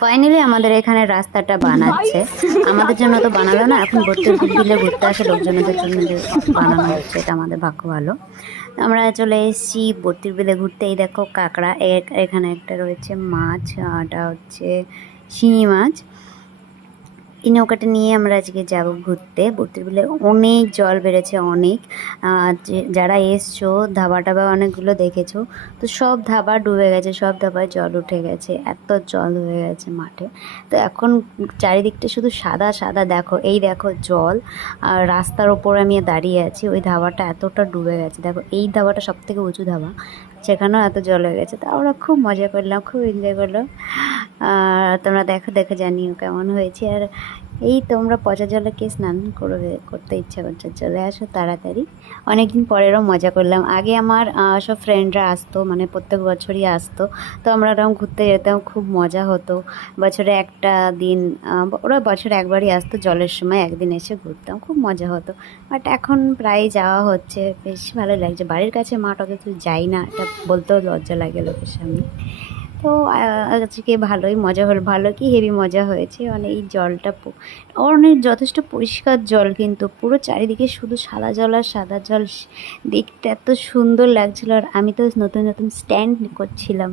Finally আমাদের এখানে রাস্তাটা বানাচ্ছে। আমাদের জন্য তো বানালো না, এখন ভর্তির বিলে ঘুরতে আসে লোকজনদের জন্য যে বানানো হচ্ছে, এটা আমাদের ভাগ্য ভালো। আমরা চলে এসেছি ভর্তির বিলে ঘুরতে। এই দেখো কাঁকড়া, এখানে একটা রয়েছে মাছ, এটা হচ্ছে শিঙি মাছ। এই নৌকাটা নিয়ে আমরা আজকে যাব ঘুরতে। ভর্তির বিলে অনেক জল বেড়েছে, অনেক। যারা এসছো ধাবা টাবা অনেকগুলো দেখেছো, তো সব ধাবা ডুবে গেছে, সব ধাবায় জল উঠে গেছে, এত জল হয়ে গেছে মাঠে। তো এখন চারিদিকটা শুধু সাদা সাদা, দেখো এই দেখো জল। আর রাস্তার ওপর আমি দাঁড়িয়ে আছি, ওই ধাবাটা এতটা ডুবে গেছে। দেখো এই ধাবাটা সব থেকে উঁচু ধাবা, সেখানেও এত জল হয়ে গেছে। তা আমরা খুব মজা করলাম, খুব এনজয় করলাম। আর তোমরা দেখো, দেখে জানিও কেমন হয়েছে। আর এই তোমরা পচা জলে কে স্নান করতে ইচ্ছা করছে, চলে আসো তাড়াতাড়ি। অনেকদিন পরেরও মজা করলাম। আগে আমার সব ফ্রেন্ডরা আসতো, মানে প্রত্যেক বছরই আসতো, তো আমরা ওরকম ঘুরতে যেতাম, খুব মজা হতো। বছরে একটা দিন ওরা বছরে একবারই আসতো, জলের সময় একদিন এসে ঘুরতাম, খুব মজা হতো। বাট এখন প্রায় যাওয়া হচ্ছে, বেশ ভালো লাগছে। বাড়ির কাছে মাঠ, অত যাই না, এটা বলতেও লজ্জা লাগে লোকের সামনে। তো আজকে ভালোই মজা হলো, ভালো কি হেভি মজা হয়েছে। মানে এই জলটা অনেক যথেষ্ট পরিষ্কার জল, কিন্তু পুরো চারিদিকে শুধু সাদা জল আর সাদা জল। দেখতে এত সুন্দর লাগছিল। আর আমি তো নতুন নতুন স্ট্যান্ড করছিলাম।